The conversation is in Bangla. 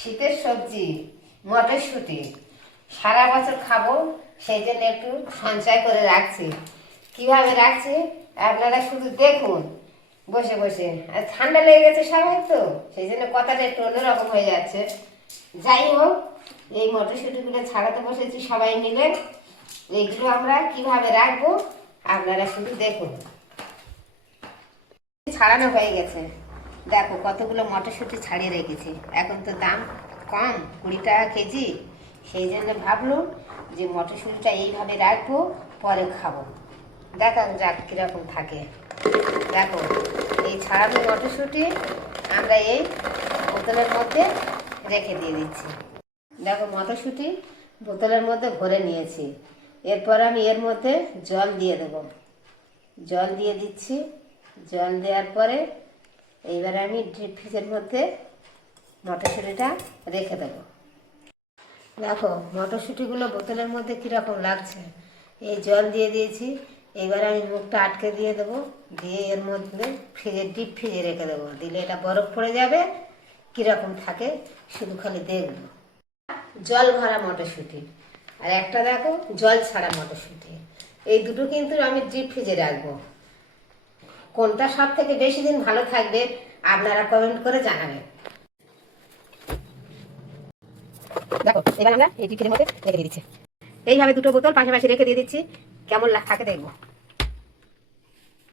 শীতের সবজি মটরশুঁটি সারা বছর খাবো, সেই জন্য একটু সঞ্চয় করে রাখছি। কিভাবে রাখছি আপনারা শুধু দেখুন বসে বসে। আর ঠান্ডা লেগে গেছে সবাই, তো সেই জন্য কথাটা একটু অন্যরকম হয়ে যাচ্ছে। যাই হোক, এই মটরশুঁটিগুলো ছাড়াতে বসেছি সবাই মিলে। এইগুলো আমরা কিভাবে রাখবো আপনারা শুধু দেখুন। ছাড়ানো হয়ে গেছে, দেখো কতগুলো মটরশুঁটি ছাড়িয়ে রেখেছি। এখন তো দাম কম, 20 টাকা কেজি, সেই জন্য ভাবলাম যে মটরশুঁটিটা এইভাবে রাখবো, পরে খাবো। দেখা যাক কীরকম থাকে। দেখো, এই ছাড়ানো মটরশুঁটি আমরা এই বোতলের মধ্যে রেখে দিয়ে দিচ্ছি। দেখো, মটরশুঁটি বোতলের মধ্যে ভরে নিয়েছি। এরপর আমি এর মধ্যে জল দিয়ে দেব। জল দিয়ে দিচ্ছি। জল দেওয়ার পরে এইবারে আমি ডিপ ফ্রিজের মধ্যে মটরশুঁটিটা রেখে দেব। দেখো, মটরশুঁটিগুলো বোতলের মধ্যে কীরকম লাগছে। এই জল দিয়ে দিয়েছি। এবার আমি মুখটা আটকে দিয়ে দেবো, দিয়ে এর মধ্যে ডিপ ফ্রিজে রেখে দেবো। দিলে এটা বরফ পড়ে যাবে। কীরকম থাকে শুধু খালি দেখবো। জল ভরা মটরশুঁটি আর একটা দেখো জল ছাড়া মটরশুঁটি, এই দুটো কিন্তু আমি ডিপ ফ্রিজে রাখবো। কোনটা সব থেকে বেশি দিন ভালো থাকবে আপনারা কমেন্ট করে জানাবেন। দেখো, এবার আমরা এই ডিপ ফ্রিজের মধ্যে রেখে দিয়ে দিচ্ছি। এইভাবে দুটো বোতল পাশাপাশি রেখে দিয়ে দিচ্ছি, কেমন থাকে দেখবো।